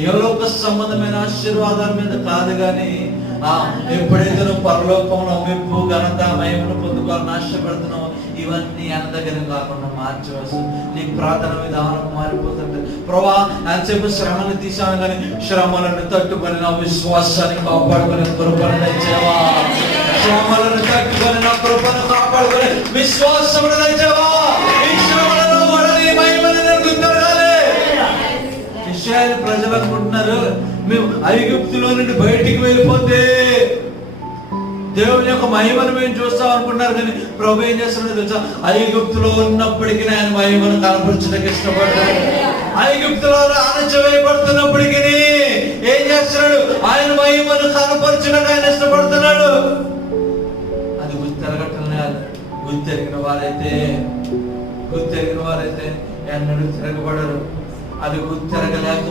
ఇహలోక సంబంధమైన ఆశీర్వాదాల మీద కాదు కానీ ఎప్పుడైతే నువ్వు పరలోకంలో మెప్పు ఘనత మహిమను పొందుకోవాలని ఆశపడుతున్నావు, ఇవన్నీ అనదగిన కాకుండా మార్చవచ్చు. నీ ప్రార్థన విధానం మారిపోతుంటే, ప్రభా ఎంతసేపు శ్రమను తీసాను కానీ శ్రమలను తట్టుకొని నా విశ్వాసాన్ని కాపాడుకునే కృపను తెచ్చావా? శ్రమలను తట్టుకొని నా కృపను కాపాడుకునే విశ్వాసమును తెచ్చావా? ఈ శ్రమలను వడని మహిమను గుర్తురాలే. ఇశ్రాయేలు ప్రజలు అనుకుంటున్నారు మేము ఐగుప్తులో నుండి బయటికి వెళ్ళిపోతే దేవుని యొక్క మహిమను మేము చూస్తాం అనుకున్నారు. కానీ ప్రభు ఏం చేస్తున్నాడు తెలుసా? ఐగుప్తులో ఉన్నప్పటికీ ఆయన మహిమను కనపరచడానికి ఇష్టపడ్డాడు. ఐగుప్తులో అణచివేయబడుతున్నప్పటికీ ఏం చేస్తున్నాడు? ఆయన మహిమను కనపరచడానికి ఆయన ఇష్టపడుతున్నాడు. అది గుర్తెరిగిన వారైతే ఎన్నడూ తిరగబడరు. అది గుర్తెరగలేక